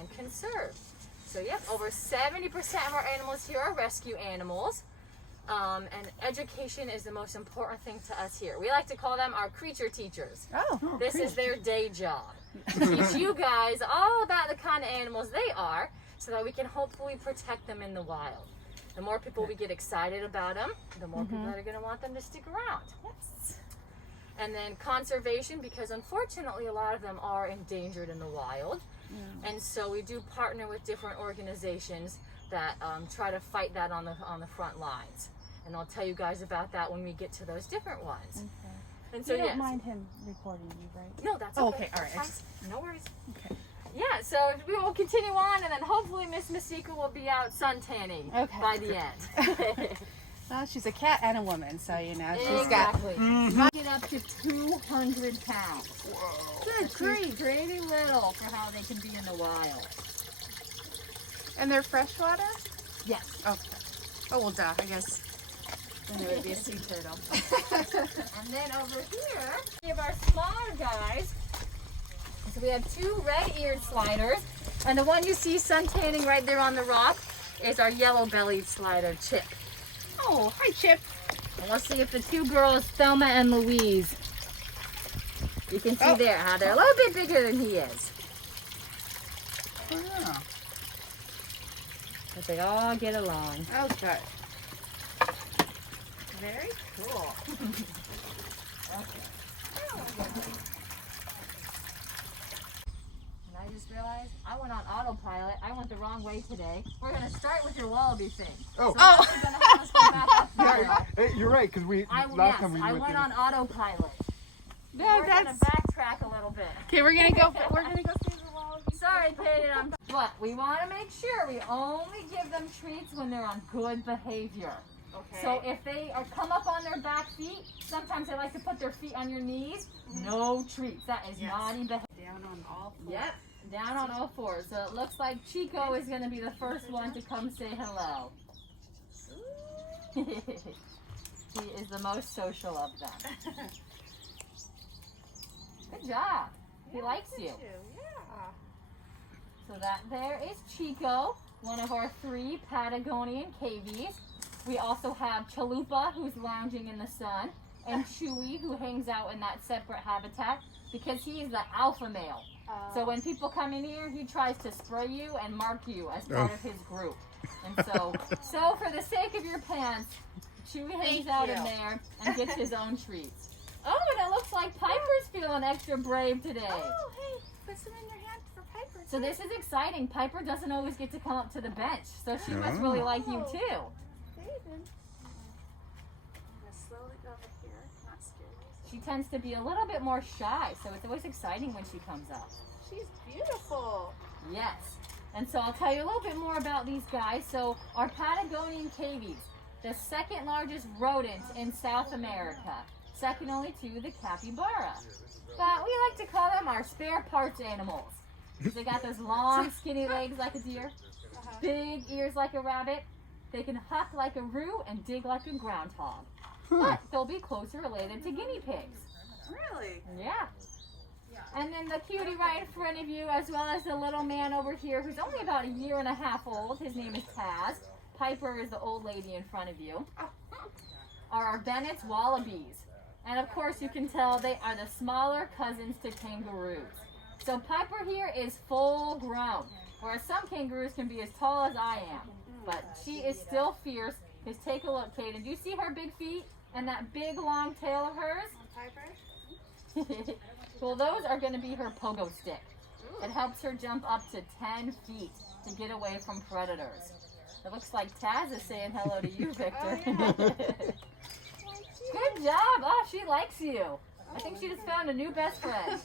and conserve. So yep, over 70% of our animals here are rescue animals. And education is the most important thing to us here. We like to call them our creature teachers. Oh, this is their day job. To teach you guys all about the kind of animals they are so that we can hopefully protect them in the wild. The more people we get excited about them, the more people that are going to want them to stick around. Yes. And then conservation, because unfortunately a lot of them are endangered in the wild. And so we do partner with different organizations that try to fight that on the front lines. And I'll tell you guys about that when we get to those different ones. Okay. And so you don't mind him recording you, right? No, that's okay. Oh, okay, all right. That's fine. No worries. Okay. Yeah, so we will continue on, and then hopefully Miss Masika will be out sun tanning by the end. Well, she's a cat and a woman, so you know she's exactly. Get up to 200 pounds. Whoa. Good grief. Pretty little for how they can be in the wild. And they're freshwater? Yes. Okay. Oh, well, duh, I guess. Then it would be a sea turtle. And then over here, we have our smaller guys. So we have 2 red-eared sliders. And the one you see sun tanning right there on the rock is our yellow-bellied slider, Chip. Oh, hi, Chip. And let's see if the 2 girls, Thelma and Louise, you can see there how they're a little bit bigger than he is. Oh, yeah. But they all get along. Okay. Very cool. Okay. And I just realized I went on autopilot. I went the wrong way today. We're going to start with your wallaby thing. Oh. So we're going to have us go back up tomorrow. Hey, you're right, because last time we I went went there. on autopilot. No, We're going to backtrack a little bit. Okay, we're gonna go see the wallaby. Sorry, Peyton. But we want to make sure we only give them treats when they're on good behavior. Okay. So if they come up on their back feet, sometimes they like to put their feet on your knees. No treats. That is naughty behavior. Down on all fours. Yep, down on all fours. So it looks like Chico is going to be the first one to come say hello. He is the most social of them. Good job. He likes you. So that there is Chico, one of our 3 Patagonian cavies. We also have Chalupa, who's lounging in the sun, and Chewy, who hangs out in that separate habitat because he is the alpha male. So when people come in here, he tries to spray you and mark you as part of his group. And so for the sake of your pants, Chewy hangs out in there and gets his own treats. Oh, and it looks like Piper's feeling extra brave today. Oh, hey, put some in your hand for Piper. So this is exciting. Piper doesn't always get to come up to the bench, so she must really like you too. She tends to be a little bit more shy, so it's always exciting when she comes up. She's beautiful. Yes. And so I'll tell you a little bit more about these guys. So our Patagonian cavies, the 2nd largest rodent in South America, second only to the capybara. But we like to call them our spare parts animals. They got those long, skinny legs like a deer, big ears like a rabbit. They can huck like a roo and dig like a groundhog. But they'll be closer related to guinea pigs. Really? Yeah. And then the cutie right in front of you, as well as the little man over here who's only about 1.5 years old. His name is Taz. Piper is the old lady in front of you. Are our Bennett's wallabies. And of course you can tell they are the smaller cousins to kangaroos. So Piper here is full grown, whereas some kangaroos can be as tall as I am. But she is still fierce. Just take a look, Kaden. Do you see her big feet and that big long tail of hers? Well, those are going to be her pogo stick. It helps her jump up to 10 feet to get away from predators. It looks like Taz is saying hello to you, Victor. Good job. Oh, she likes you. I think she just found a new best friend.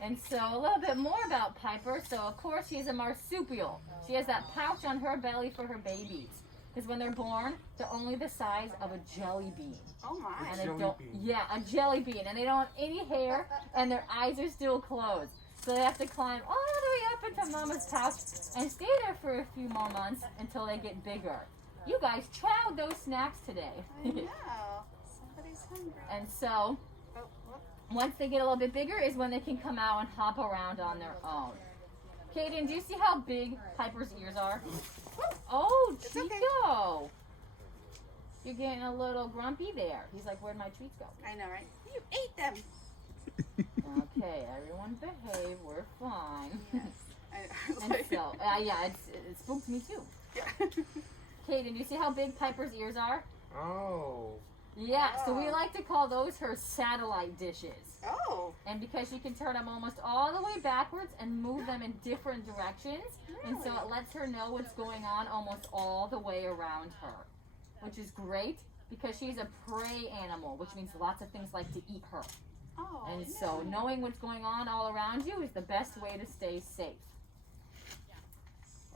And so a little bit more about Piper. So of course she's a marsupial. She has that pouch on her belly for her babies. Because when they're born, they're only the size of a jelly bean. Oh my. And they don't, a jelly bean. And they don't have any hair, and their eyes are still closed. So they have to climb all the way up into Mama's pouch and stay there for a few more months until they get bigger. You guys chowed those snacks today. I know. Somebody's hungry. And so, once they get a little bit bigger is when they can come out and hop around on their own. Kaden, do you see how big Piper's ears are? Oh, Chico. You're getting a little grumpy there. He's like, where'd my treats go? I know, right? You ate them. Okay, everyone behave. We're fine. Yes. And so, yeah, it spooked me too. Yeah. Kaden, do you see how big Piper's ears are? Oh. Yeah, so we like to call those her satellite dishes. Oh. And because she can turn them almost all the way backwards and move them in different directions. And so it lets her know what's going on almost all the way around her. Which is great because she's a prey animal, which means lots of things like to eat her. Oh. And so knowing what's going on all around you is the best way to stay safe.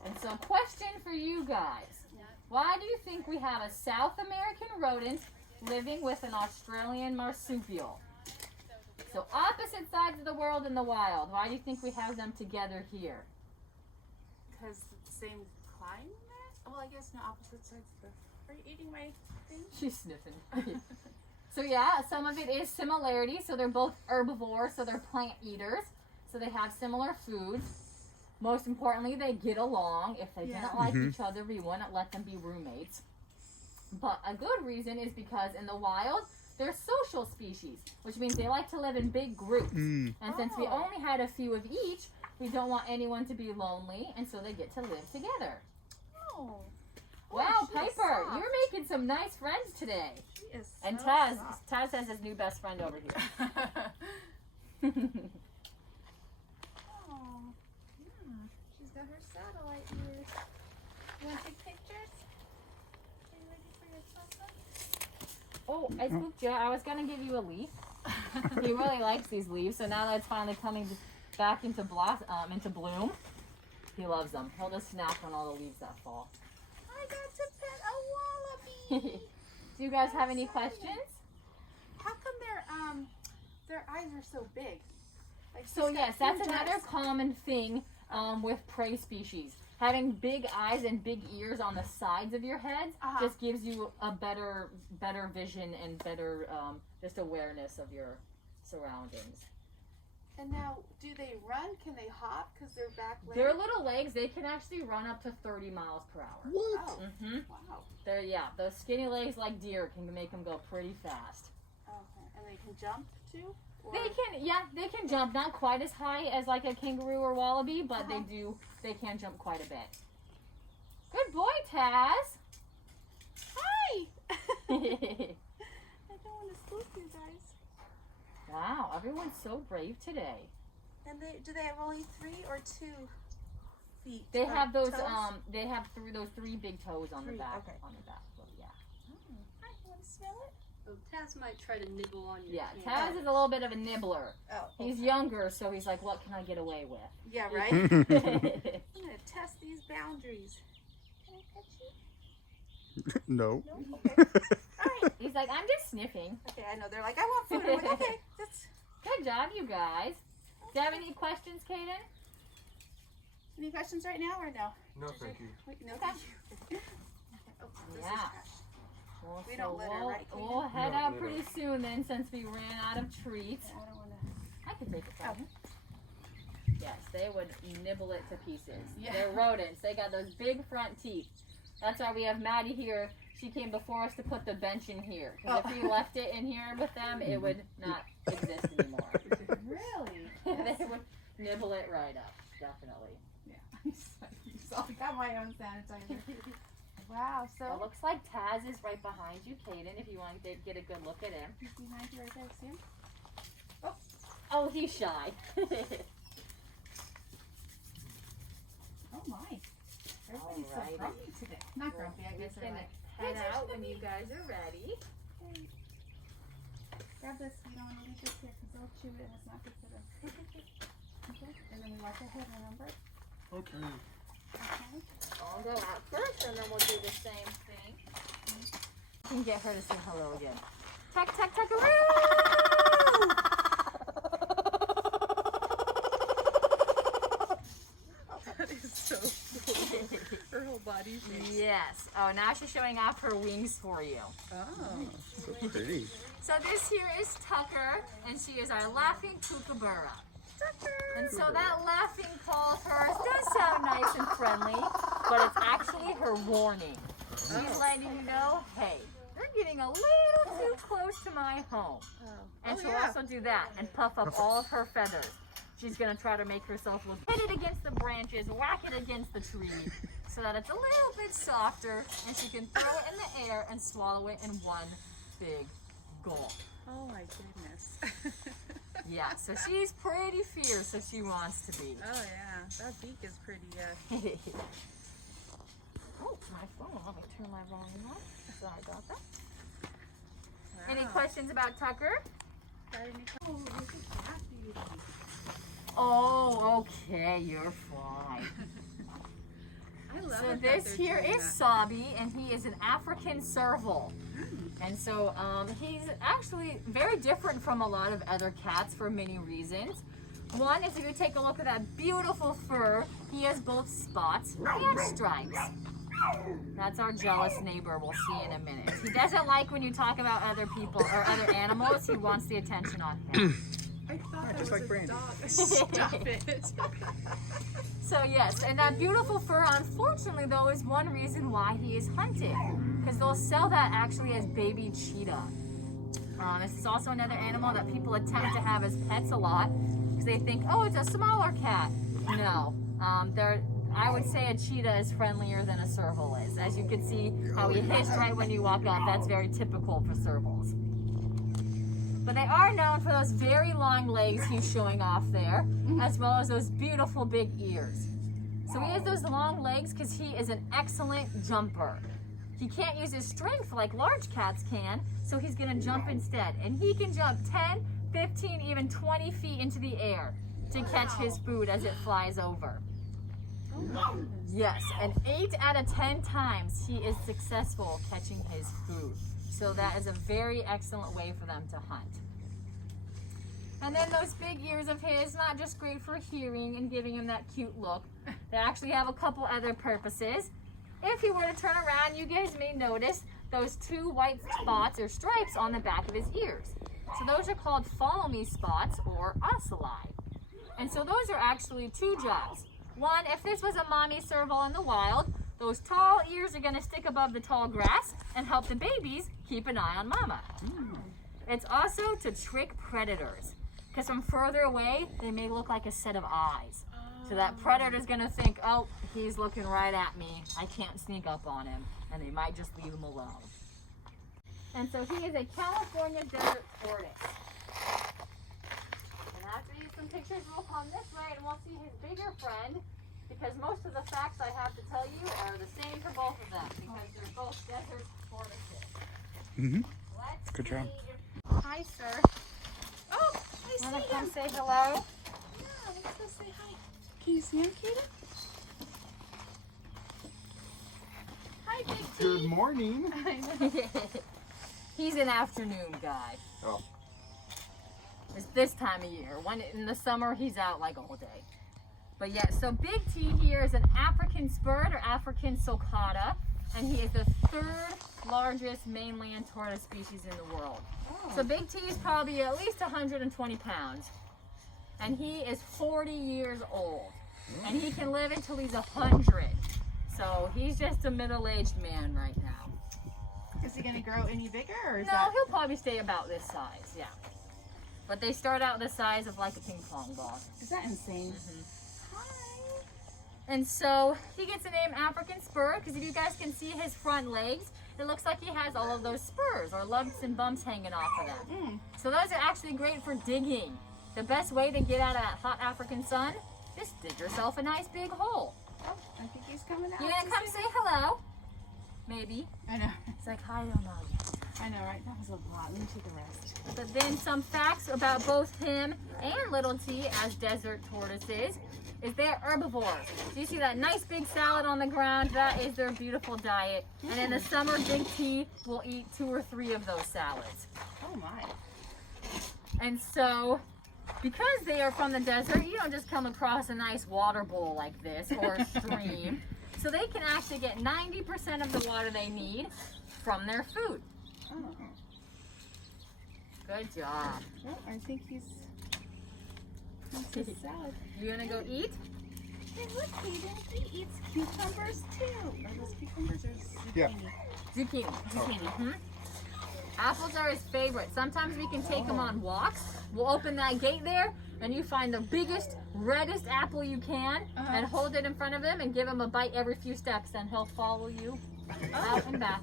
And so question for you guys. Why do you think we have a South American rodent living with an Australian marsupial? So opposite sides of the world in the wild. Why do you think we have them together here? Because it's the same climate? Well, I guess no, opposite sides of the... Are you eating my thing? She's sniffing. So yeah, some of it is similarity. So they're both herbivores, so they're plant eaters. So they have similar foods. Most importantly, they get along. If they didn't like each other, we wouldn't let them be roommates. But a good reason is because in the wild, they're social species, which means they like to live in big groups. And since we only had a few of each, we don't want anyone to be lonely, and so they get to live together. Oh. Wow, Piper, you're making some nice friends today. She is And so Taz soft. has his new best friend over here. Oh. Yeah. She's got her satellite ears. You want to take pictures? Are you ready for your chocolate? Oh, I spooked you. I was going to give you a leaf. He really likes these leaves, so now that it's finally coming back into bloom, he loves them. He'll just snap on all the leaves that fall. I got to pet a wallaby. Do you guys have any questions? How come their eyes are so big? Like So yes, that's another common thing with prey species. Having big eyes and big ears on the sides of your head just gives you a better vision and better just awareness of your surroundings. And now, do they run? Can they hop? Because their back legs. Their little legs, they can actually run up to 30 miles per hour. What? Oh. Wow. Those skinny legs like deer can make them go pretty fast. Okay. And they can jump too? Or... They can jump, not quite as high as like a kangaroo or wallaby, but they can jump quite a bit. Good boy, Taz. Hi! I don't want to spook you guys. Wow, everyone's so brave today. And do they have only 3 or 2 feet? They have those toes? they have those 3 big toes on the back. Okay. On the back. So, yeah. Hi, you want to smell it? Oh, Taz might try to nibble on your Yeah, can. Taz is a little bit of a nibbler. Oh. He's younger, so he's like, what can I get away with? Yeah, right? I'm going to test these boundaries. Can I pet you? No. No? Okay. All right. He's like, I'm just sniffing. Okay, I know. They're like, I want food. I'm like, okay. That's... Good job, you guys. Do you have any questions, Kaden? Any questions right now or no? No, thank you. Wait, no, thank you. Okay. Oh, this is Yeah. trash. Well, We so don't litter, right, Kaden? we'll head No, out litter. pretty soon then, since we ran out of treats. I don't want to. I could take it from you. Yes, they would nibble it to pieces. Yeah. They're rodents. They got those big front teeth. That's why we have Maddie here. She came before us to put the bench in here. Because if we left it in here with them, it would not exist anymore. Really? They would nibble it right up. Definitely. Yeah. So I got my own sanitizer. Wow. So. Well, it looks like Taz is right behind you, Kaden, if you want to get a good look at him. He's behind you right there, see him? Oh, he's shy. Oh my. Everybody's so Alrighty. grumpy today. Not grumpy, I guess He's they're gonna like. head out when you guys are ready. Hey, grab this. You don't want to leave this here because they'll chew it and it's not good for them. Okay. And then we wash our head, remember? Okay. Okay. I'll go out first and then we'll do the same thing. You can get her to say hello again. Tuck, tuck, tuckaroo! That is so cool. Her whole body shakes. Yes. Oh, now she's showing off her wings for you. Oh. So pretty. So this here is Tucker, and she is our laughing kookaburra. Tucker. And so that laughing call of hers does sound nice and friendly, but it's actually her warning. She's letting you know, hey, you're getting a little too close to my home. And she'll also do that and puff up all of her feathers. She's going to try to make herself look, hit it against the branches, whack it against the tree, so that it's a little bit softer, and she can throw it in the air and swallow it in one big gulp. Oh my goodness. Yeah, so she's pretty fierce if she wants to be. Oh yeah, that beak is pretty Oh, my phone. Let me turn my volume off. Sorry about that. Wow. Any questions about Tucker? Got any oh, look at that beauty. Oh, okay, you're fine. I love So it this that they're here doing is that. Sabi, and he is an African serval. And so he's actually very different from a lot of other cats for many reasons. One is if you take a look at that beautiful fur, he has both spots and stripes. That's our jealous neighbor we'll see in a minute. He doesn't like when you talk about other people or other animals. He wants the attention on him. I thought that just was like a Brandy. dog. Stop it. So yes, and that beautiful fur, unfortunately though, is one reason why he is hunted. Because they'll sell that actually as baby cheetah. This is also another animal that people attempt to have as pets a lot. Because they think, oh, it's a smaller cat. No, I would say a cheetah is friendlier than a serval is. As you can see how he hissed right when you walk up, that's very typical for servals. But they are known for those very long legs he's showing off there, as well as those beautiful big ears. So he has those long legs because he is an excellent jumper. He can't use his strength like large cats can, so he's going to jump instead. And he can jump 10, 15, even 20 feet into the air to catch his food as it flies over. Yes, and 8 out of 10 times he is successful catching his food. So that is a very excellent way for them to hunt. And then those big ears of his, not just great for hearing and giving him that cute look, they actually have a couple other purposes. If he were to turn around, you guys may notice those 2 white spots or stripes on the back of his ears. So those are called follow me spots or ocelli. And so those are actually 2 jobs. One, if this was a mommy serval in the wild, those tall ears are going to stick above the tall grass and help the babies keep an eye on mama. It's also to trick predators, because from further away, they may look like a set of eyes. So that predator's going to think, oh, he's looking right at me. I can't sneak up on him. And they might just leave him alone. And so he is a California desert tortoise. And after these some pictures, we'll come this way and we'll see his bigger friend, because most of the facts I have to tell you are the same for both of them, because they're both desert tortoises. Let's Good job. see if- Hi, sir. Oh, I see Want to come him. say hello? Yeah, let's go say hi. Can you see him, Kaden? Hi, Big T. Good morning. He's an afternoon guy. Oh. It's this time of year. When in the summer, he's out like all day. But yeah, so Big T here is an African spurred or African sulcata, and he is the 3rd largest mainland tortoise species in the world. Oh. So Big T is probably at least 120 pounds, and he is 40 years old, and he can live until he's 100. So he's just a middle-aged man right now. Is he gonna grow any bigger, or is No, that? he'll probably stay about this size, yeah. But they start out the size of like a ping pong ball. Is that insane? Hi. And so he gets the name African Spur because if you guys can see his front legs, it looks like he has all of those spurs or lumps and bumps hanging off of them. So those are actually great for digging. The best way to get out of that hot African sun, just dig yourself a nice big hole. Oh, I think he's coming out. You gonna come say hello? Maybe. I know. It's like, I don't know yet. I know, right? That was a lot. Let me take a rest. But then some facts about both him and Little T as desert tortoises is they're herbivores. So you see that nice big salad on the ground? That is their beautiful diet. And in the summer, Big T will eat 2 or 3 of those salads. Oh my. And so, because they are from the desert, you don't just come across a nice water bowl like this or a stream. So they can actually get 90% of the water they need from their food. Oh. Good job. Oh, I think he's his salad. You gonna go eat? Hey, look, Hayden, he eats cucumbers too. Are those cucumbers or zucchini? Yeah. Zucchini. Zucchini. Apples are his favorite. Sometimes we can take him on walks. We'll open that gate there, and you find the biggest, reddest apple you can, and hold it in front of him and give him a bite every few steps, and he'll follow you out and back.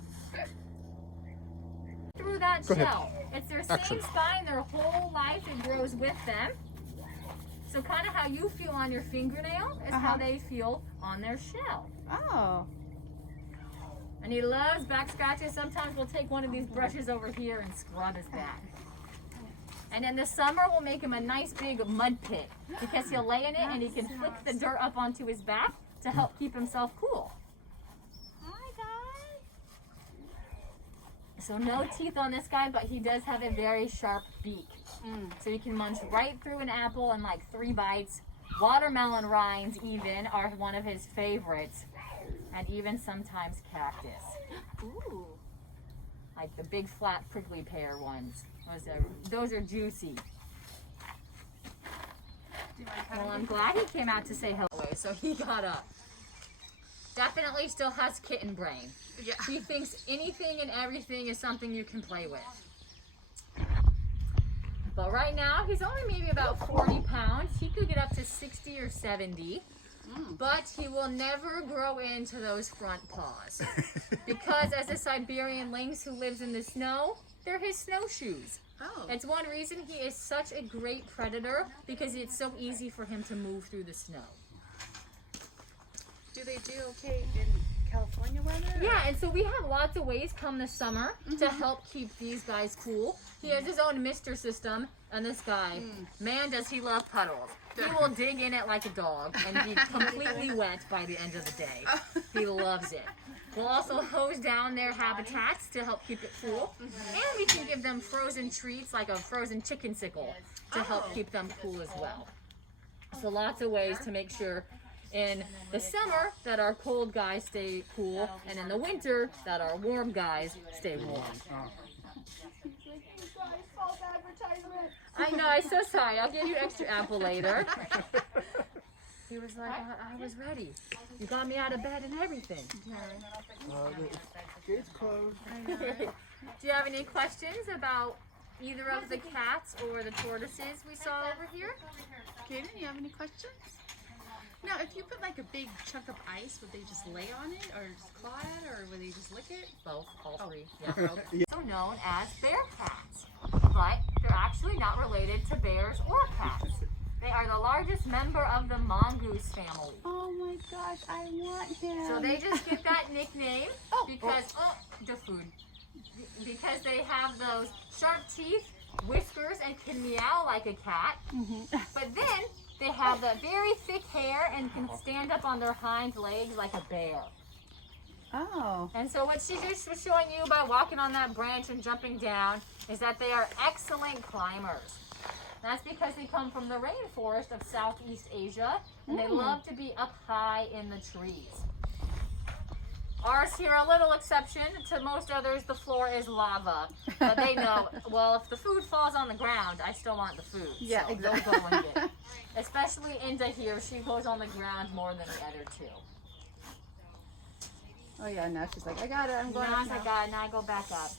Through that shell. It's their same spine their whole life. It grows with them. So kind of how you feel on your fingernail is how they feel on their shell. Oh. And he loves back scratches. Sometimes we'll take one of these brushes over here and scrub his back. And in the summer, we'll make him a nice big mud pit because he'll lay in it and he can flick the dirt up onto his back to help keep himself cool. Hi, guys. So no teeth on this guy, but he does have a very sharp beak. So you can munch right through an apple in like 3 bites. Watermelon rinds even are one of his favorites. And even sometimes cactus. Ooh. Like the big flat prickly pear ones. Those are juicy. Well, I'm glad he came out to say hello, so he got up. Definitely still has kitten brain. Yeah. He thinks anything and everything is something you can play with. But right now, he's only maybe about 40 pounds. He could get up to 60 or 70. But he will never grow into those front paws. Because as a Siberian lynx who lives in the snow, they're his snowshoes. Oh. It's one reason he is such a great predator, because it's so easy for him to move through the snow. Do they do okay in California weather? Yeah, and so we have lots of ways come the summer to help keep these guys cool. He has his own mister system, and this guy, man, does he love puddles. He will dig in it like a dog and be completely wet by the end of the day. He loves it. We'll also hose down their habitats to help keep it cool. And we can give them frozen treats like a frozen chicken sickle to help keep them cool as well. So lots of ways to make sure in the summer that our cold guys stay cool, and in the winter that our warm guys stay warm. I know, I'm so sorry. I'll give you extra apple later. He was like, I was ready. You got me out of bed and everything. The gate's closed. Do you have any questions about either of the cats or the tortoises we saw over here? Kaden, you have any questions? Now, if you put like a big chunk of ice, would they just lay on it or just claw it, or would they just lick it? Both, all three. Yeah. Also known as bear cats, but they're actually not related to bears or cats. They are the largest member of the mongoose family. Oh my gosh, I want him. So they just get that nickname because the food, because they have those sharp teeth, whiskers, and can meow like a cat. But then they have the very thick hair and can stand up on their hind legs like a bear. Oh. And so what she just was showing you by walking on that branch and jumping down is that they are excellent climbers. That's because they come from the rainforest of Southeast Asia, and they love to be up high in the trees. Ours here, a little exception to most others, the floor is lava. But they know, well, if the food falls on the ground, I still want the food. Yeah, so exactly. They'll go and get it. Especially Inda here, she goes on the ground more than the other two. Oh yeah, now she's like, I got it, I'm going Now up now. I got it, now I go back up.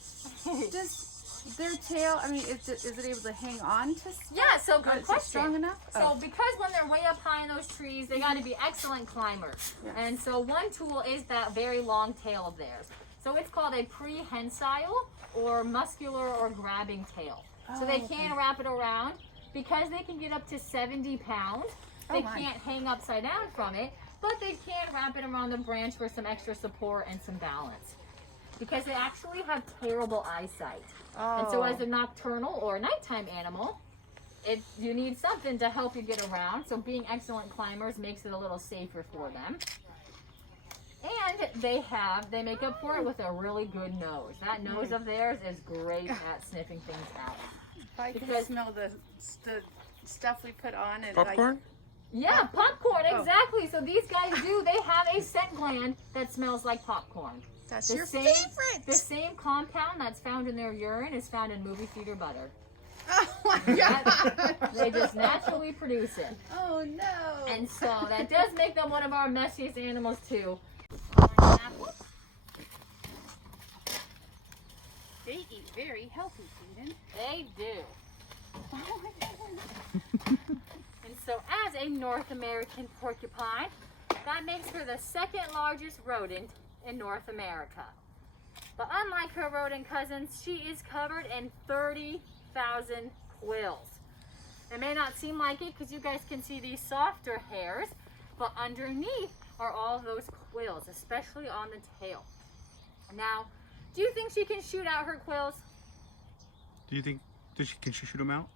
Does their tail, I mean, is it able to hang on to stuff? Yeah, so Or good is it question. strong enough? So because when they're way up high in those trees, they got to be excellent climbers. Yes. And so one tool is that very long tail of theirs. So it's called a prehensile or muscular or grabbing tail. So they can wrap it around. Because they can get up to 70 pounds, they can't hang upside down from it, but they can wrap it around the branch for some extra support and some balance. Because they actually have terrible eyesight. And so as a nocturnal or nighttime animal, you need something to help you get around. So being excellent climbers makes it a little safer for them. And they make up for it with a really good nose. That nose of theirs is great at sniffing things out. I can smell the stuff we put on and Popcorn? Yeah, popcorn, exactly. So these guys they have a scent gland that smells like popcorn. That's The your same- favorite. The same compound that's found in their urine is found in movie theater butter. Oh my god. They just naturally produce it. Oh no. And so that does make them one of our messiest animals too. They eat very healthy, Jaden. They do. Oh my goodness. And so as a North American porcupine, that makes her the second largest rodent in North America. But unlike her rodent cousins, she is covered in 30,000 quills. It may not seem like it because you guys can see these softer hairs, but underneath are all those quills, especially on the tail. Now, do you think she can shoot out her quills? Do you think can she shoot them out?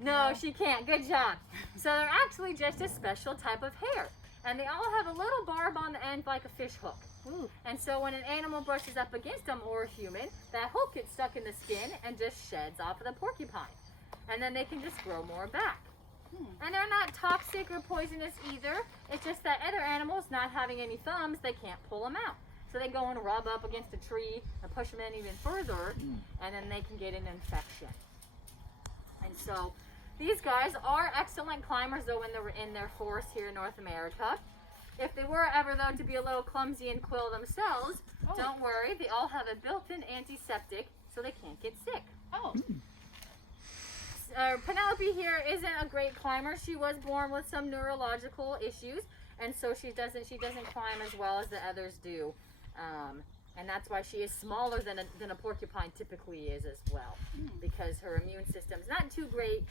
No, she can't. Good job. So they're actually just a special type of hair. And they all have a little barb on the end like a fish hook. Ooh. And so when an animal brushes up against them or a human, that hook gets stuck in the skin and just sheds off of the porcupine. And then they can just grow more back. And they're not toxic or poisonous either. It's just that other animals not having any thumbs, they can't pull them out. So they go and rub up against a tree and push them in even further, and then they can get an infection. And so these guys are excellent climbers though when they're in their forest here in North America. If they were ever though to be a little clumsy and quill themselves, don't worry, they all have a built-in antiseptic so they can't get sick. Oh. Penelope here isn't a great climber. She was born with some neurological issues, and so she doesn't climb as well as the others do. And that's why she is smaller than a porcupine typically is as well, because her immune system's not too great,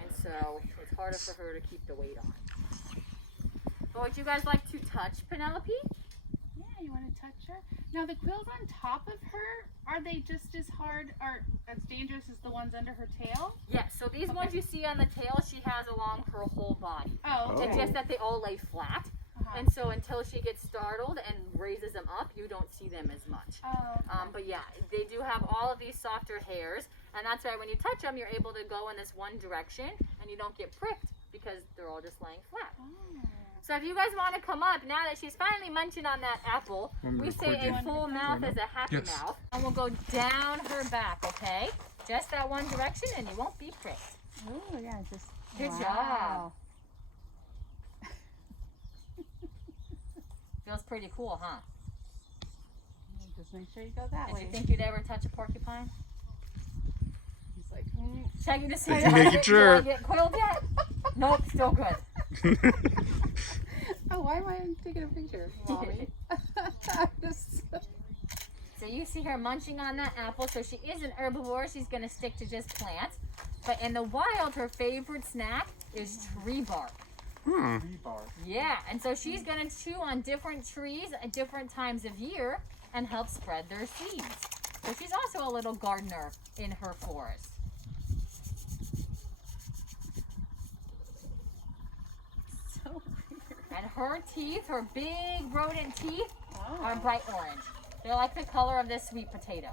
and so it's harder for her to keep the weight on. But would you guys like to touch Penelope? Yeah, you want to touch her? Now the quills on top of her, are they just as hard or as dangerous as the ones under her tail? Yes, so these ones you see on the tail, she has along her whole body. Oh, okay. It's just that they all lay flat. Uh-huh. And so until she gets startled and raises them up, you don't see them as much. Oh, okay. But yeah, they do have all of these softer hairs, and that's why when you touch them, you're able to go in this one direction, and you don't get pricked because they're all just laying flat. Oh. So if you guys want to come up, now that she's finally munching on that apple, we say a full mouth is a happy mouth. And we'll go down her back, okay? Just that one direction, and you won't be pricked. Oh, yeah, just... Good wow. job. Feels pretty cool, huh? Just make sure you go that Did way. you think you'd ever touch a porcupine? He's like, Checking to see Making sure. Did I get quilled yet? Nope, still good. Oh, why am I taking a picture? Mommy? So you see her munching on that apple. So she is an herbivore. She's going to stick to just plants. But in the wild, her favorite snack is tree bark. Tree bark. Yeah, and so she's going to chew on different trees at different times of year and help spread their seeds. So she's also a little gardener in her forest. So weird. And her teeth, her big rodent teeth, are bright orange. They're like the color of this sweet potato.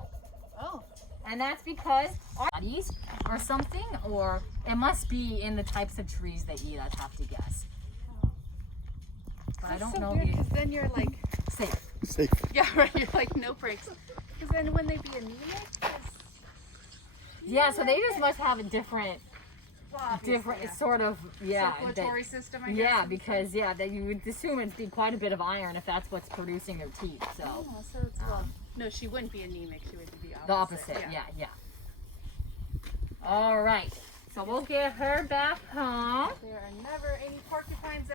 Oh. And that's because our bodies or something, or it must be in the types of trees they eat, I'd have to guess. But I don't know. Because then you're like... Safe. Safe. Yeah, right. You're like, no breaks. Because then when they be anemic... Yeah, so they just must have a different sort of, circulatory system, I guess. Yeah, because, that you would assume it'd be quite a bit of iron if that's what's producing their teeth, so. Oh, so it's no, she wouldn't be anemic. She would be The opposite, yeah. All right, so we'll get her back home. There are never any porcupines.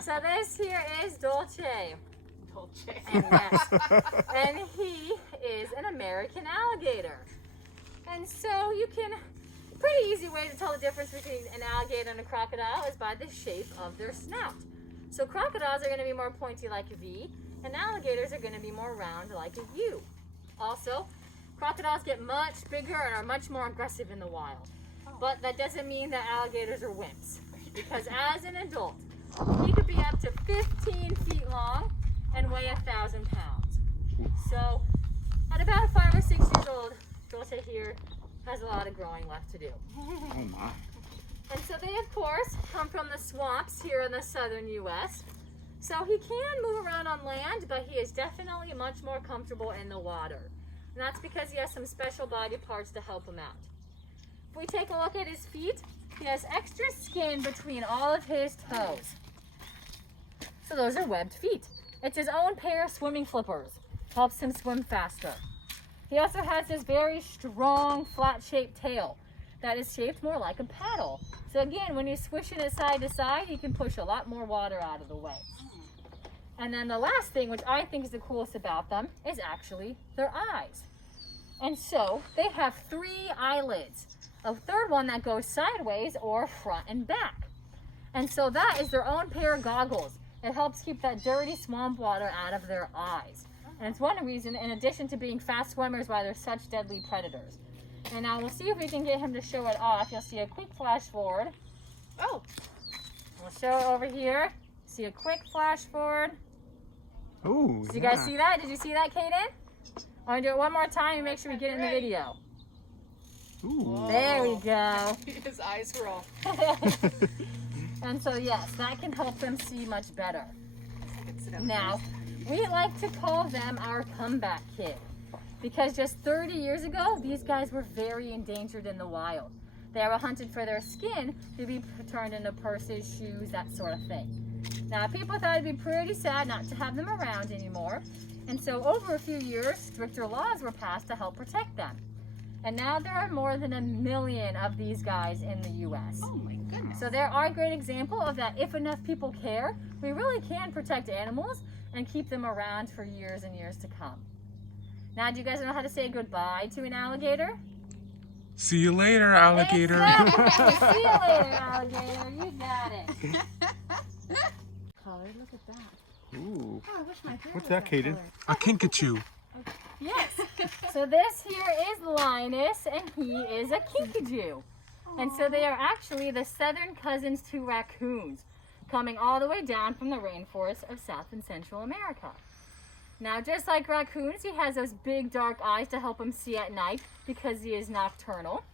So this here is Dolce. Dolce. And, and he is an American alligator. And so you can, pretty easy way to tell the difference between an alligator and a crocodile is by the shape of their snout. So crocodiles are going to be more pointy like a V, and alligators are going to be more round like a U. Also, crocodiles get much bigger and are much more aggressive in the wild. But that doesn't mean that alligators are wimps. Because as an adult, he could be up to 15 feet long and weigh 1,000 pounds. So at about 5 or 6 years old, Dolce here has a lot of growing left to do. Oh my. And so they, of course, come from the swamps here in the southern U.S. So he can move around on land, but he is definitely much more comfortable in the water. And that's because he has some special body parts to help him out. If we take a look at his feet, he has extra skin between all of his toes. So those are webbed feet. It's his own pair of swimming flippers. Helps him swim faster. He also has this very strong, flat-shaped tail that is shaped more like a paddle. So again, when he's swishing it side to side, he can push a lot more water out of the way. And then the last thing, which I think is the coolest about them, is actually their eyes. And so they have 3 eyelids. A third one that goes sideways or front and back. And so that is their own pair of goggles. It helps keep that dirty swamp water out of their eyes. And it's one reason, in addition to being fast swimmers, why they're such deadly predators. And now we'll see if we can get him to show it off. You'll see a quick flash forward. Oh. We'll show it over here. See a quick flash forward. Oh, Did you guys see that? Did you see that, Kaden? I'm going to do it one more time and make sure we get it in the video. Ooh. There we go. His eyes roll. And so yes, that can help them see much better. Now, we like to call them our comeback kid because just 30 years ago, these guys were very endangered in the wild. They were hunted for their skin to be turned into purses, shoes, that sort of thing. Now, people thought it'd be pretty sad not to have them around anymore, and so over a few years, stricter laws were passed to help protect them. And now there are more than 1 million of these guys in the U.S. Oh my goodness. So they're our great example of that if enough people care, we really can protect animals and keep them around for years and years to come. Now, do you guys know how to say goodbye to an alligator? See you later, alligator. Exactly. See you later, alligator. You got it. Color, look at that. Ooh. Oh, I wish my hair What's was that, Kaden? color. A kinkajou. Yes. So this here is Linus, and he is a kinkajou. And so they are actually the southern cousins to raccoons, coming all the way down from the rainforests of South and Central America. Now, just like raccoons, he has those big dark eyes to help him see at night because he is nocturnal.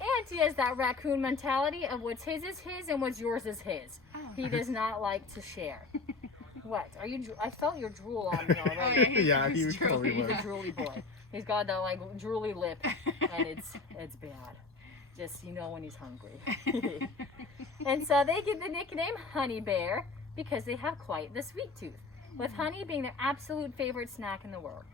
And he has that raccoon mentality of what's his is his and what's yours is his. He does not like to share. What? Are you? I felt your drool on me already. Yeah, he was totally He's a was. drooly boy. He's got that like drooly lip, and it's bad. Just when he's hungry. And so they get the nickname Honey Bear because they have quite the sweet tooth, with honey being their absolute favorite snack in the world.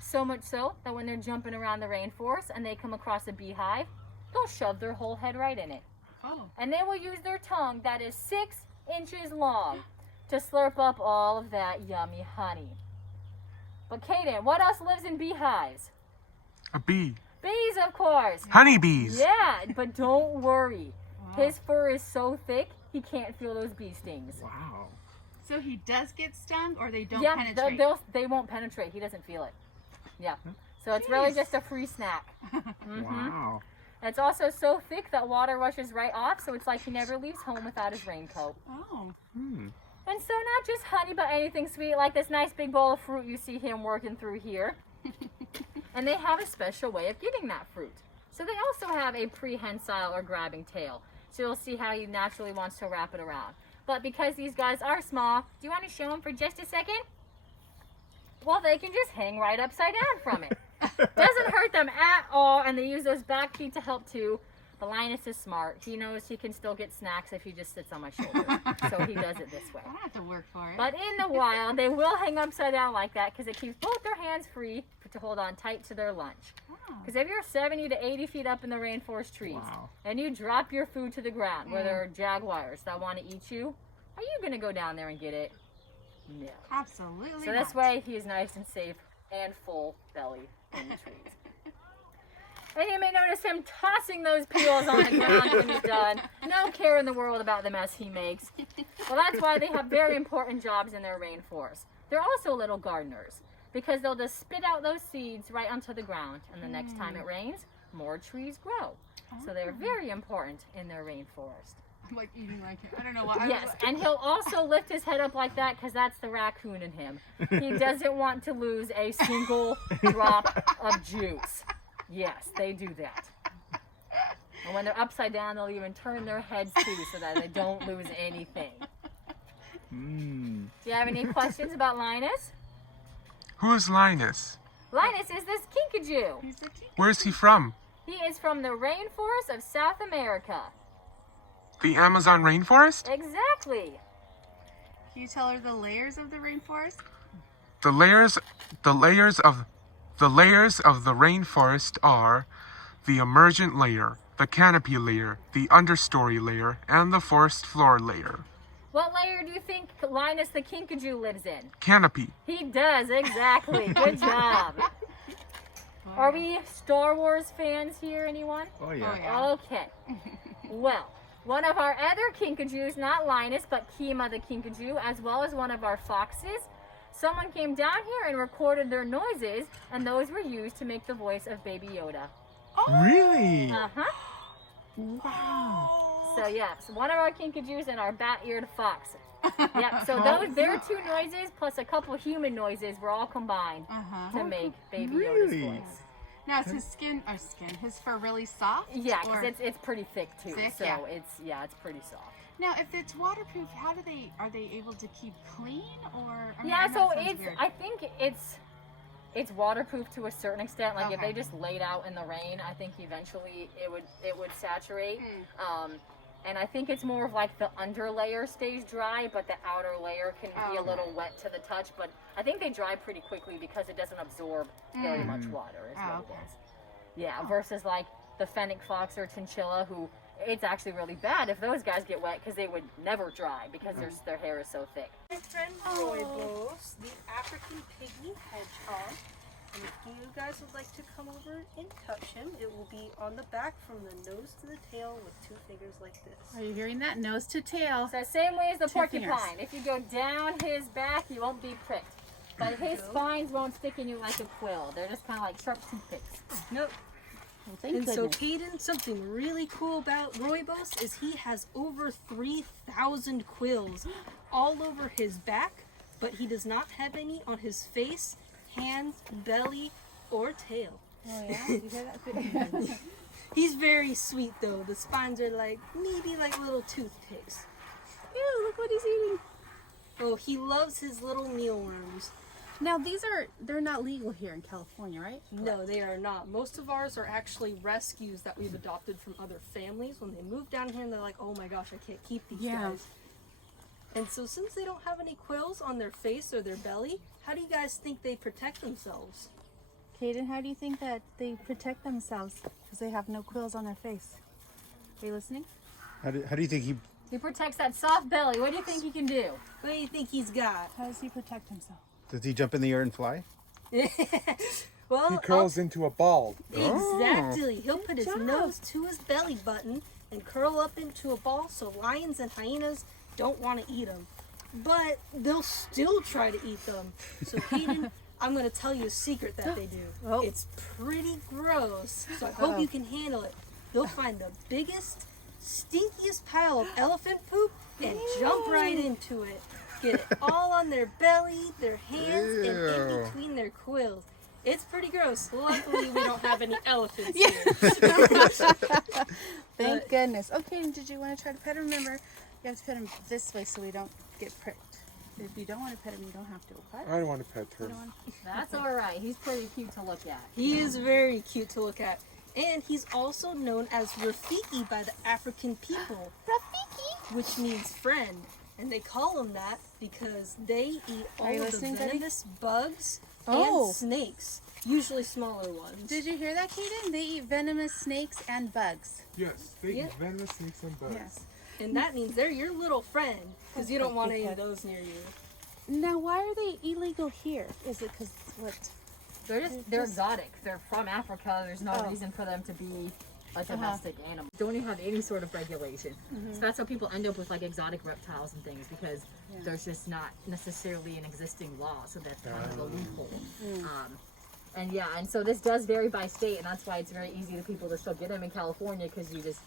So much so that when they're jumping around the rainforest and they come across a beehive, they'll shove their whole head right in it. Oh. And they will use their tongue that is 6 inches long to slurp up all of that yummy honey. But Kaden, what else lives in beehives? A bee. Bees, of course. Honeybees. Yeah, but don't worry. His fur is so thick, he can't feel those bee stings. Wow. So he does get stung, or they don't Yeah, penetrate? they won't penetrate. He doesn't feel it. Yeah. So it's really just a free snack. Wow. It's also so thick that water rushes right off, so it's like he never leaves home without his raincoat. Oh. Hmm. And so not just honey, but anything sweet, like this nice big bowl of fruit you see him working through here. And they have a special way of getting that fruit. So they also have a prehensile or grabbing tail. So you'll see how he naturally wants to wrap it around. But because these guys are small, do you want to show them for just a second? Well, they can just hang right upside down from it. Doesn't hurt them at all, and they use those back feet to help too. But Linus is smart. He knows he can still get snacks if he just sits on my shoulder. So he does it this way. I don't have to work for it. But in the wild, they will hang upside down like that because it keeps both their hands free to hold on tight to their lunch. Because if you're 70 to 80 feet up in the rainforest trees, Wow. and you drop your food to the ground where there are jaguars that want to eat you, are you going to go down there and get it? No. Absolutely So this way, he is nice and safe and full belly in the trees. And you may notice him tossing those peels on the ground when he's done. No care in the world about the mess he makes. Well, that's why they have very important jobs in their rainforest. They're also little gardeners because they'll just spit out those seeds right onto the ground, and the next time it rains, more trees grow. So they're very important in their rainforest. I'm like eating like it. I don't know why. Yes, and he'll also lift his head up like that because that's the raccoon in him. He doesn't want to lose a single drop of juice. Yes, they do that. And when they're upside down, they'll even turn their heads too so that they don't lose anything. Mm. Do you have any questions about Linus? Who is Linus? Linus is this kinkajou. He's a kinkajou. Where's he from? He is from the rainforest of South America. The Amazon rainforest? Exactly. Can you tell her the layers of the rainforest? The layers of the rainforest are the emergent layer, the canopy layer, the understory layer, and the forest floor layer. What layer do you think Linus the kinkajou lives in? Canopy. He does, exactly. Good job. Are we Star Wars fans here, anyone? Oh yeah. Yeah. Okay. Well, one of our other kinkajous, not Linus, but Kima the kinkajou, as well as one of our foxes, someone came down here and recorded their noises, and those were used to make the voice of Baby Yoda. Really? Uh-huh. Wow. So yeah, so one of our kinkajous and our bat-eared fox. Yeah, so those their two noises plus a couple human noises were all combined to make Baby Really? Yoda's voice. Now is his fur really soft? Yeah, Or- because it's pretty thick too. Thick, So yeah. it's pretty soft. Now, if it's waterproof, are they able to keep clean or? I mean, Yeah, I know so it sounds it's weird. I think it's waterproof to a certain extent. Like if Okay. they just laid out in the rain, I think eventually it would saturate. And I think it's more of like the under layer stays dry, but the outer layer can be a little wet to the touch. But I think they dry pretty quickly because it doesn't absorb very much water. Is what okay. it is. Yeah, versus like the fennec fox or chinchilla, who it's actually really bad if those guys get wet because they would never dry because their hair is so thick. My friend Roybos, the African pygmy hedgehog. And if you guys would like to come over and touch him, it will be on the back from the nose to the tail with two fingers like this. Are you hearing that? Nose to tail. So same way as the Two porcupine. fingers. If you go down his back, you won't be pricked. But his spines won't stick in you like a quill. They're just kind of like sharp toothpicks. Nope. Well, thank And so, goodness. Caden, something really cool about Roybos is he has over 3,000 quills all over his back, but he does not have any on his face, hands, belly, or tail. Oh yeah, you hear that? He's very sweet though. The spines are like maybe like little toothpicks. Ew, look what he's eating. Oh, he loves his little mealworms. Now they're not legal here in California, right? No, they are not. Most of ours are actually rescues that we've adopted from other families. When they move down here and they're like, oh my gosh, I can't keep these guys. And so since they don't have any quills on their face or their belly, how do you guys think they protect themselves? Caden, how do you think that they protect themselves? Because they have no quills on their face. Are you listening? How do you think he? He protects that soft belly. What do you think he can do? What do you think he's got? How does he protect himself? Does he jump in the air and fly? Well, He curls into a ball. exactly. He'll put his job. nose to his belly button and curl up into a ball so lions and hyenas don't want to eat him. But they'll still try to eat them. So, Caden, I'm going to tell you a secret that they do. Oh. It's pretty gross, so I hope you can handle it. They'll find the biggest, stinkiest pile of elephant poop and jump right into it. Get it all on their belly, their hands, and in Ew. between their quills. It's pretty gross. Luckily, we don't have any elephants here. Thank goodness. Okay, and did you want to try to pet him? Remember, you have to pet him this way so we don't get pricked. If you don't want to pet him, you don't have to, okay? I don't want to pet her. You don't want That's all right. He's pretty cute to look at. He is very cute to look at. And he's also known as Rafiki by the African people. Rafiki! Which means friend. And they call him that because they eat all Are you of the listening, Daddy? venomous bugs Oh. and snakes. Usually smaller ones. Did you hear that, Caden? They eat venomous snakes and bugs. Yes, they Yeah. eat venomous snakes and bugs. Yes. And that means they're your little friend because you don't want any of those near you. Now, why are they illegal here? Is it because what? They're exotic. They're from Africa. There's no reason for them to be a domestic animal. Don't even have any sort of regulation. So that's how people end up with like exotic reptiles and things because there's just not necessarily an existing law. So that's kind of a loophole. And so this does vary by state, and that's why it's very easy to people to still get them in California because you just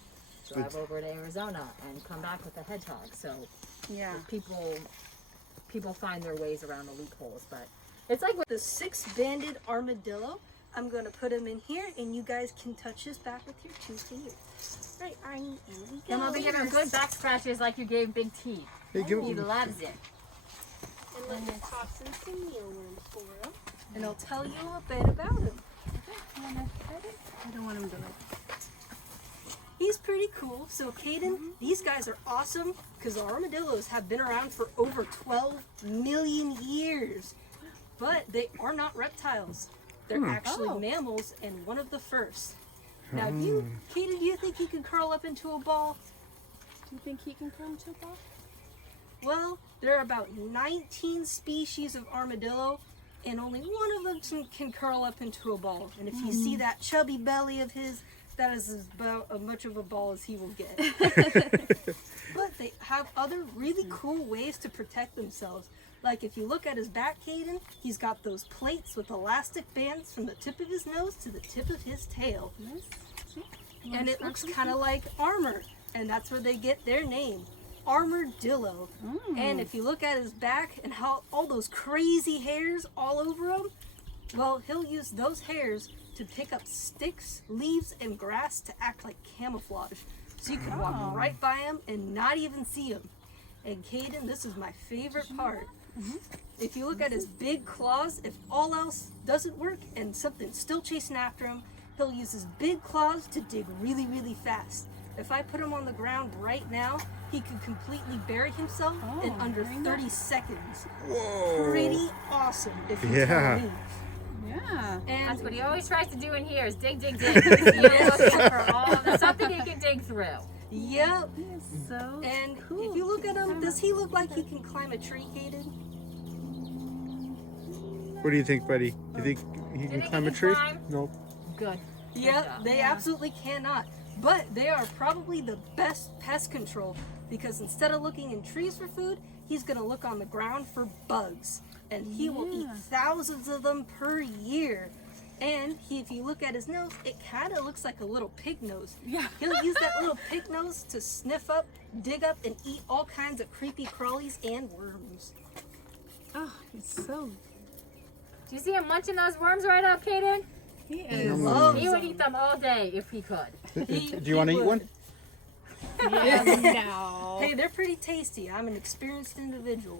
drive over to Arizona and come back with a hedgehog. So Yeah. people find their ways around the loopholes, but it's like The 6-banded armadillo, I'm going to put him in here and you guys can touch his back with your 2 fingers. Right, Arnie, and we come over and give him good back scratches like you gave Big T. Hey, give He him. loves it. And let me toss in some mealworms for him. And I'll tell you a bit about him. I don't want him to like. He's pretty cool. So Caden, these guys are awesome because the armadillos have been around for over 12 million years. But they are not reptiles. They're actually mammals and one of the first. Now, Caden, do you think he can curl up into a ball? Do you think he can curl into a ball? Well, there are about 19 species of armadillo, and only one of them can curl up into a ball. And if you see that chubby belly of his, that is about as much of a ball as he will get. But they have other really cool ways to protect themselves. Like if you look at his back, Caden, he's got those plates with elastic bands from the tip of his nose to the tip of his tail. And it looks kind of like armor, and that's where they get their name, Armadillo. And if you look at his back and how all those crazy hairs all over him, well, he'll use those hairs to pick up sticks, leaves, and grass to act like camouflage. So you can walk right by him and not even see him. And Caden, this is my favorite part. If you look at his big claws, if all else doesn't work and something's still chasing after him, he'll use his big claws to dig really, really fast. If I put him on the ground right now, he could completely bury himself in under 30 seconds. Whoa. Pretty awesome, if you tell me. Yeah. And That's what he always tries to do in here is dig, dig, dig. He's looking for there's something he can dig through. yep. He is so And cool. if you look at him, does he look like he can climb a tree, Caden? What do you think, buddy? You think he can think climb he a can tree? climb? Nope. Good. Yep, they absolutely cannot. But they are probably the best pest control because instead of looking in trees for food, he's going to look on the ground for bugs. And he will eat thousands of them per year. And if you look at his nose, it kind of looks like a little pig nose. Yeah. He'll use that little pig nose to sniff up, dig up, and eat all kinds of creepy crawlies and worms. Oh, he's so. Do you see him munching those worms right up, Kaden? He is. Loves He would them. eat them all day if he could. Do you want to eat one? No. Hey, they're pretty tasty. I'm an experienced individual.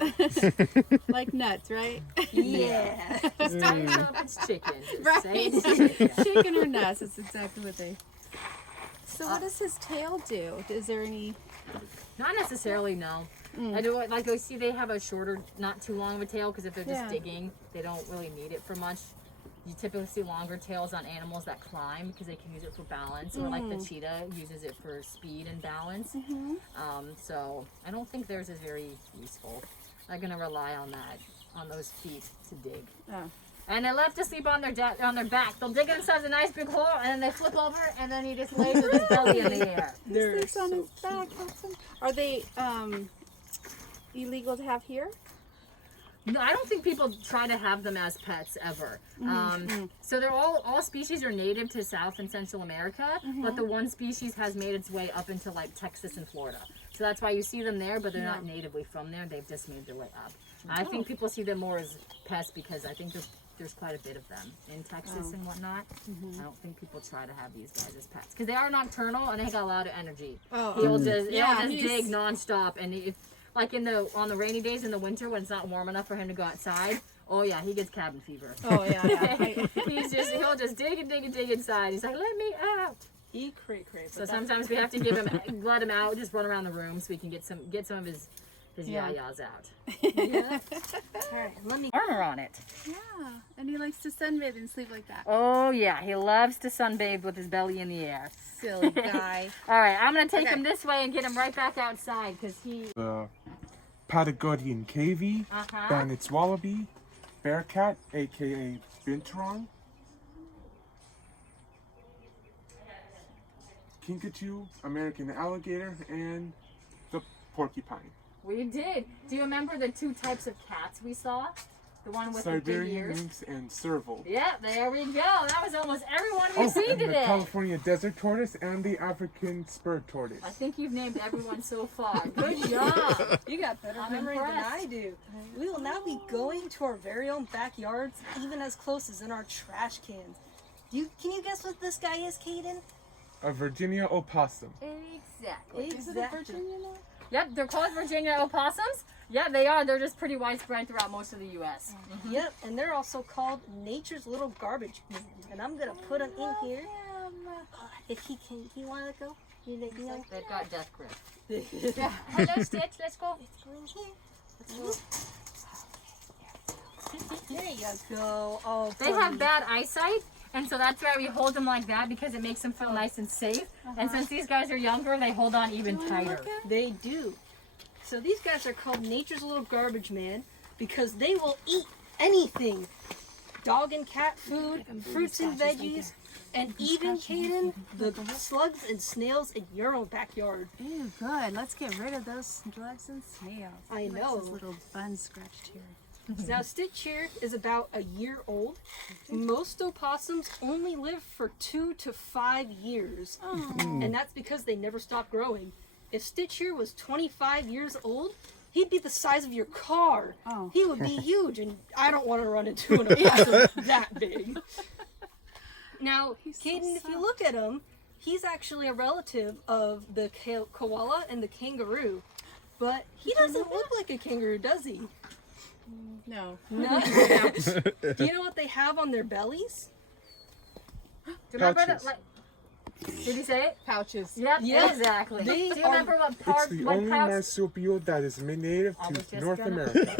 Like nuts, right? Yeah. Just tell yourself it's chicken. Just Right. say it's chicken. Chicken or nuts. That's exactly what they. So what does his tail do? Is there any? Not necessarily, no. I do like I see they have a shorter, not too long of a tail because if they're just Yeah. digging, they don't really need it for much. You typically see longer tails on animals that climb because they can use it for balance, or like the cheetah uses it for speed and balance. So I don't think theirs is very useful. I'm gonna rely on that, on those feet to dig. Oh. And they love to sleep on their back. They'll dig themselves a nice big hole, and then they flip over, and then he just lays with his belly in the air. They're Sleeps on so his back. Are they illegal to have here? No, I don't think people try to have them as pets ever. So they're all species are native to South and Central America, but the one species has made its way up into like Texas and Florida. So that's why you see them there, but they're not natively from there. They've just made their way up. I think people see them more as pests because I think there's quite a bit of them in Texas and whatnot. I don't think people try to have these guys as pets because they are nocturnal and they got a lot of energy. He'll just dig nonstop, and if like on the rainy days in the winter when it's not warm enough for him to go outside, oh yeah, he gets cabin fever. Oh yeah. He'll just dig and dig and dig inside. He's like, let me out. he cray. So sometimes we have to let him out, just run around the room so we can get some of his yayas out. Yeah. All right, let me. Armor on it. Yeah. And he likes to sunbathe and sleep like that. Oh yeah, he loves to sunbathe with his belly in the air. Silly guy. All right, I'm gonna take him this way and get him right back outside because he. Patagonian cavy, Uh-huh. Bennett's wallaby, bearcat, aka binturong, kinkajou, American alligator, and the porcupine. We did. Do you remember the two types of cats we saw? The one with the big Siberian ears. lynx and serval. Yeah, there we go. That was almost everyone we've seen and the today. California desert tortoise and the African spur tortoise. I think you've named everyone so far. Good job. You got better I'm memory impressed. than I do. We will now be going to our very own backyards, even as close as in our trash cans. Can you guess what this guy is, Caden? A Virginia opossum. Exactly. Is it a Virginia now? Yep, they're called Virginia opossums. Yeah, they are. They're just pretty widespread throughout most of the U.S. Yep, and they're also called nature's little garbage man. And I'm gonna put him in here. If he can, you wanna go? You know? They've got death grip. Yeah. Hello, Stitch. Let's go. Let's go in here. Let's go. There you go. Oh, They have bad eyesight, and so that's why we hold them like that, because it makes them feel nice and safe. And since these guys are younger, they hold on even tighter. They do. So these guys are called nature's little garbage man because they will eat anything. Dog and cat food, fruits and veggies, and even, Kaden, the slugs and snails in your own backyard. Ooh, good. Let's get rid of those slugs and snails. I know. This little bun scratched here. Now, Stitch here is about a year old. Most opossums only live for 2 to 5 years. And that's because they never stop growing. If Stitch here was 25 years old, he'd be the size of your car. Oh. He would be huge, and I don't want to run into an opossum that big. Now, Kaden, if you look at him, he's actually a relative of the koala and the kangaroo. But he doesn't look like a kangaroo, does he? No. No. Do you know what they have on their bellies? Do you remember Pouches. that? Like, did he say it? Pouches. Yep, Yeah. exactly. They Do you remember what part? It's the what only pouch? marsupial that is native I was to just North gonna- America.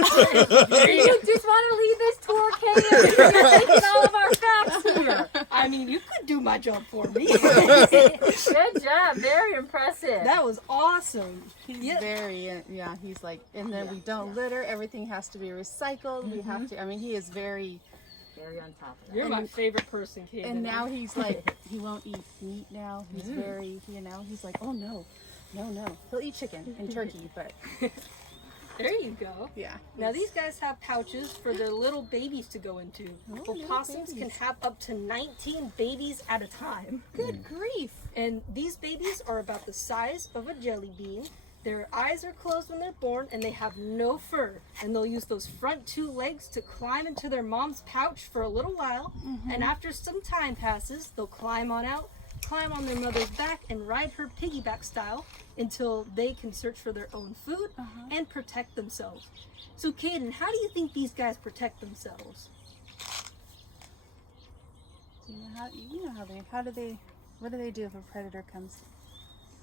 You just want to lead this tour, Kaden? You're taking all of our facts here. I mean, you could do my job for me. Good job. Very impressive. That was awesome. He's Yeah. very, he's like, and then we don't litter. Everything has to be recycled. We have to, he is very, Very on top of that. You're my favorite person, Kaden. and now he's like, he won't eat meat now. He's very, he's like, oh no. He'll eat chicken and turkey, but There you go. yeah. Now these guys have pouches for their little babies to go into. little Opossums can babies. have up to 19 babies at a time. Good grief. And these babies are about the size of a jelly bean. Their eyes are closed when they're born, and they have no fur. And they'll use those front 2 legs to climb into their mom's pouch for a little while. And after some time passes, they'll climb on out, climb on their mother's back, and ride her piggyback style until they can search for their own food and protect themselves. So, Kaden, how do you think these guys protect themselves? Do what do they do if a predator comes?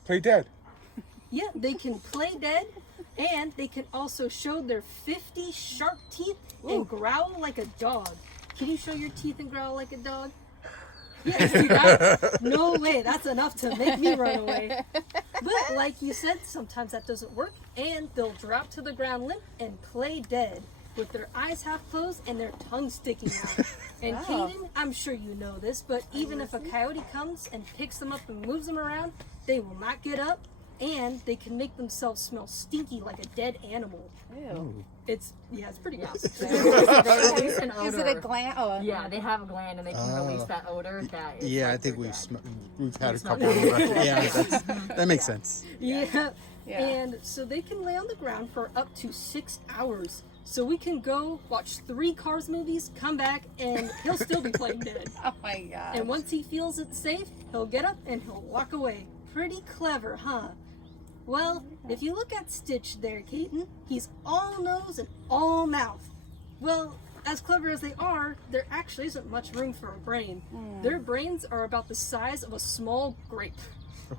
Play dead. Yeah, they can play dead, and they can also show their 50 sharp teeth and growl like a dog. Can you show your teeth and growl like a dog? Yeah, see that? No way, that's enough to make me run away. But like you said, sometimes that doesn't work, and they'll drop to the ground limp and play dead with their eyes half closed and their tongue sticking out. And Kaden, I'm sure you know this, but even if a coyote comes and picks them up and moves them around, they will not get up, and they can make themselves smell stinky like a dead animal. Ew. It's pretty gross. They release an odor. Is it a gland? Oh, Yeah, they have a gland and they can release that odor. That is Yeah, I like think their we've dead. had a couple of them. Yeah, that makes sense. Yeah. Yeah. And so they can lay on the ground for up to 6 hours. So we can go watch 3 Cars movies, come back, and he'll still be playing dead. Oh my god. And once he feels it's safe, he'll get up and he'll walk away. Pretty clever, huh? Well, if you look at Stitch there, Kaden, he's all nose and all mouth. Well, as clever as they are, there actually isn't much room for a brain. Their brains are about the size of a small grape.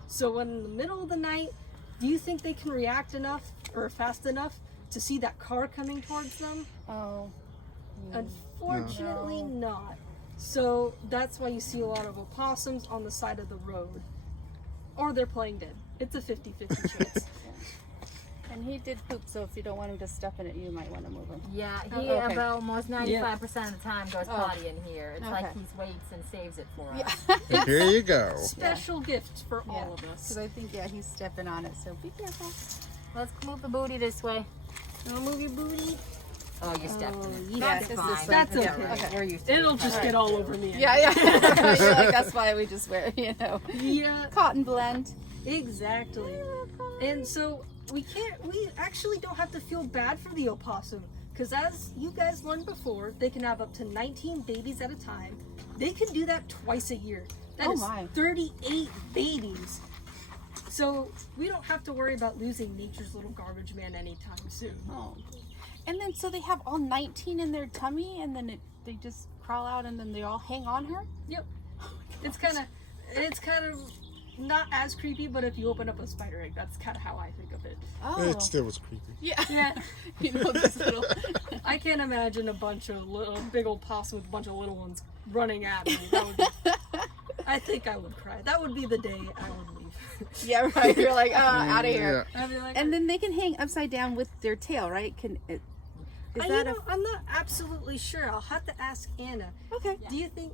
So when in the middle of the night, do you think they can react enough or fast enough to see that car coming towards them? Oh. Unfortunately not. So that's why you see a lot of opossums on the side of the road. Or they're playing dead. It's a 50-50 chance. And he did poop, so if you don't want him to step in it, you might want to move him. Yeah, Oh, he okay. about almost 95% of the time goes potty in here. It's like Okay. he waits and saves it for us. Here you go. Special gift for all of us. Because I think, he's stepping on it, so be careful. Let's move the booty this way. I'll move your booty. Oh, you stepped in it. Yeah, That's it's fine. this one. That's Yeah, okay. right. We're used to it. It'll just get all over me. Yeah. You're like, that's why we just wear, Yeah, cotton blend. exactly. And so we actually don't have to feel bad for the opossum, because as you guys learned before, they can have up to 19 babies at a time. They can do that twice a year. That Oh is my. 38 babies. So we don't have to worry about losing nature's little garbage man anytime soon. Oh. And then so they have all 19 in their tummy, and then they just crawl out, and then they all hang on her. Yep. It's kind of not as creepy, but if you open up a spider egg, that's kind of how I think of it. Oh. It still was creepy. Yeah. Yeah. You know, this little. I can't imagine a bunch of little, big old possum with a bunch of little ones running at me. That would be, I think I would cry. That would be the day I would leave. Yeah, right. You're like, out of here. I'd be like, And then they can hang upside down with their tail, right? I'm not absolutely sure. I'll have to ask Anna. Okay. Do you think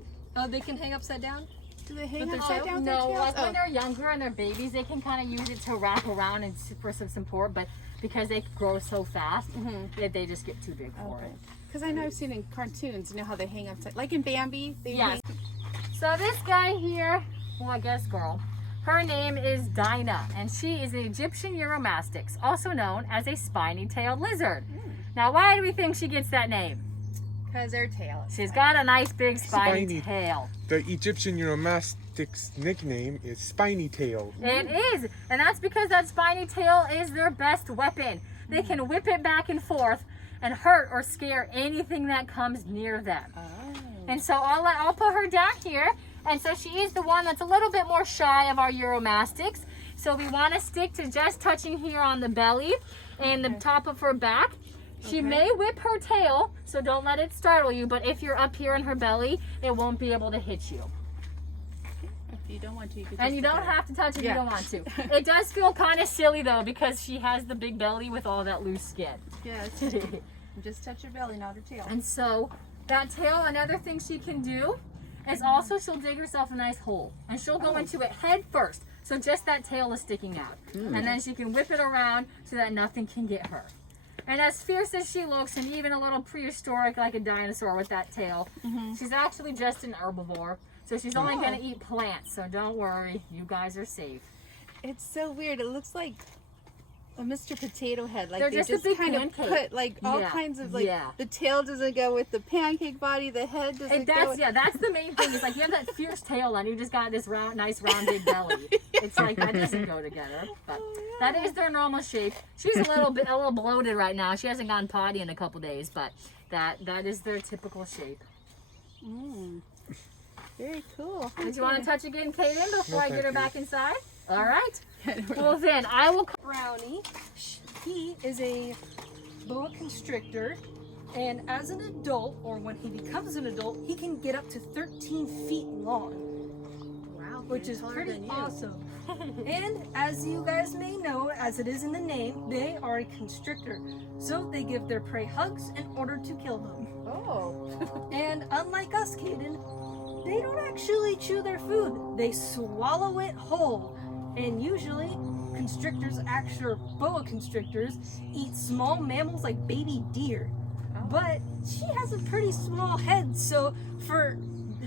they can hang upside down? Do they hang With their upside tail? down with their No, tails? like Oh. when they're younger and they're babies, they can kind of use it to wrap around and for some support, but because they grow so fast, they just get too big for it. Because I know I've seen in cartoons, you know how they hang upside, like in Bambi. They Yes. hang. So this guy here, well, I guess girl, her name is Dinah, and she is an Egyptian Euromastix, also known as a spiny-tailed lizard. Now, why do we think she gets that name? Because their tail. She's got a nice big spiny Spiny. tail. The Egyptian Euromastix nickname is Spiny Tail. It is, and that's because that spiny tail is their best weapon. They can whip it back and forth and hurt or scare anything that comes near them. Oh. And so I'll put her down here. And so she is the one that's a little bit more shy of our Euromastics. So we want to stick to just touching here on the belly and the top of her back. She may whip her tail, so don't let it startle you. But if you're up here in her belly, it won't be able to hit you. If you don't want to, you can And just you look don't at it. have to touch it if Yeah. you don't want to. It does feel kind of silly though because she has the big belly with all that loose skin. Yes. Just touch your belly, not her tail. And so that tail, another thing she can do is also she'll dig herself a nice hole. And she'll go into it head first. So just that tail is sticking out. And then she can whip it around so that nothing can get her. And as fierce as she looks, and even a little prehistoric like a dinosaur with that tail, she's actually just an herbivore. So she's only going to eat plants. So don't worry, you guys are safe. It's so weird. It looks like a Mr. Potato Head. Like They're they just a just big kind of pancake. put like all Yeah. kinds of like Yeah. the tail doesn't go with the pancake body, the head doesn't And go. that's the main thing. It's like you have that fierce tail and you just got this round, nice round big belly. It's like that doesn't go together. But that is their normal shape. She's a little bloated right now. She hasn't gone potty in a couple days, but that is their typical shape. Very cool. Did you want to touch again, Kaden, before No, I get her thank back inside? All right. to? Well then, I will. Brownie, he is a boa constrictor, and as an adult, or when he becomes an adult, he can get up to 13 feet long, Wow. which is pretty awesome. And as you guys may know, as it is in the name, they are a constrictor, so they give their prey hugs in order to kill them. Oh. And unlike us, Kaden, they don't actually chew their food. They swallow it whole. And usually, constrictors, actual boa constrictors, eat small mammals like baby deer. But she has a pretty small head, so for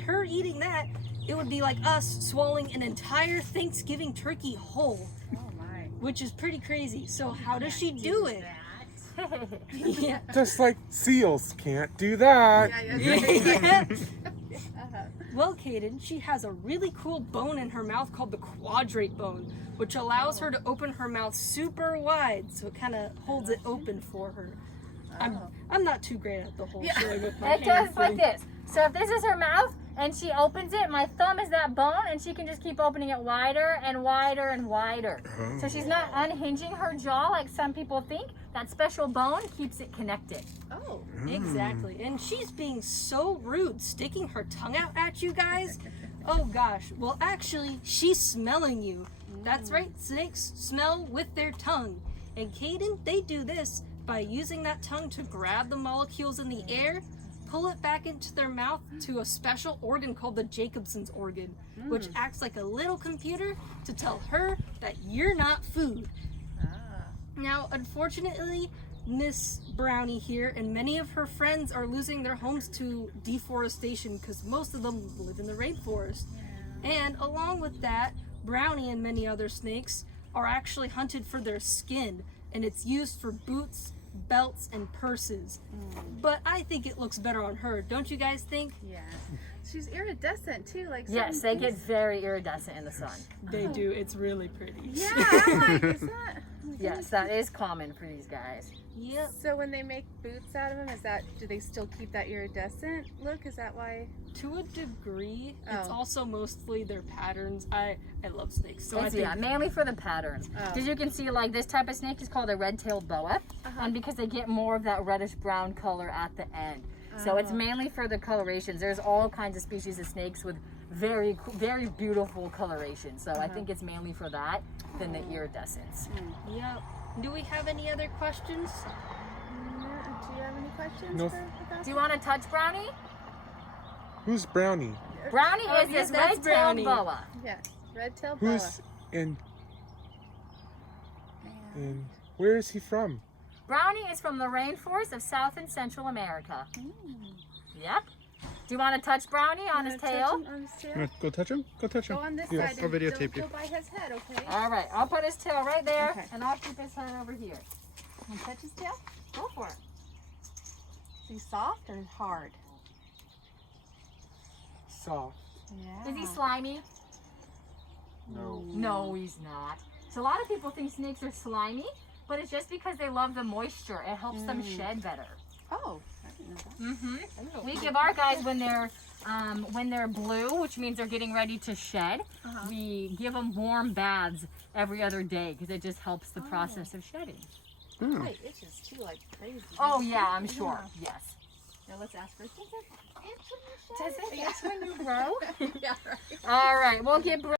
her eating that, it would be like us swallowing an entire Thanksgiving turkey whole, Oh my. which is pretty crazy. So how does she do it? Yeah. Just like seals can't do that. Yeah. Well, Kaden, she has a really cool bone in her mouth called the quadrate bone, which allows her to open her mouth super wide, so it kind of holds it open for her. I'm not too great at the whole showing with my It hands does like thing. this. So if this is her mouth and she opens it, my thumb is that bone, and she can just keep opening it wider and wider and wider. So she's not unhinging her jaw like some people think. That special bone keeps it connected. Oh. Exactly. And she's being so rude, sticking her tongue out at you guys. Oh gosh. Well, actually, she's smelling you. That's right. Snakes smell with their tongue. And Kaden, they do this by using that tongue to grab the molecules in the air, pull it back into their mouth to a special organ called the Jacobson's organ, which acts like a little computer to tell her that you're not food. Now, unfortunately, Miss Brownie here and many of her friends are losing their homes to deforestation because most of them live in the rainforest. And along with that, Brownie and many other snakes are actually hunted for their skin, and it's used for boots, belts and purses. But I think it looks better on her. Don't you guys think? Yeah. She's iridescent too. Like Yes, they get very iridescent in the sun. They do. It's really pretty. Yeah, I'm like, is that? Oh my Yes, that is common for these guys. Yep. So when they make boots out of them, do they still keep that iridescent look? Is that why? To a degree, it's Oh. also mostly their patterns. I love snakes, so I It's, think yeah, mainly for the patterns. Oh. Because you can see, like, this type of snake is called a red-tailed boa, and because they get more of that reddish-brown color at the end. So it's mainly for the colorations. There's all kinds of species of snakes with very, very beautiful coloration. So I think it's mainly for that than the iridescence. Yep. Do we have any other questions? Do you have any questions? No. Do you want to touch Brownie? Who's Brownie? Brownie Oh, is yes, this that's red-tailed Brownie. boa. Yes, red-tailed boa. Who's and where is he from? Brownie is from the rainforest of South and Central America. Yep. Do you want to touch Brownie on his tail? On his tail? You wanna go touch him? Go touch him. Go on this Yes, side I'll and videotape you. go by his head, okay? All right, I'll put his tail right there, Okay. and I'll keep his head over here. Want to touch his tail? Go for it. Is he soft or hard? Soft. Yeah. Is he slimy? No. No, he's not. So a lot of people think snakes are slimy, but it's just because they love the moisture. It helps them shed better. Oh, I didn't know that. We give our guys when they're blue, which means they're getting ready to shed. We give them warm baths every other day because it just helps the process of shedding. Probably itches too, like crazy. Oh yeah, I'm sure. Yes. Now let's ask her. Does it itch when you grow? Yeah, right. All right, we'll get.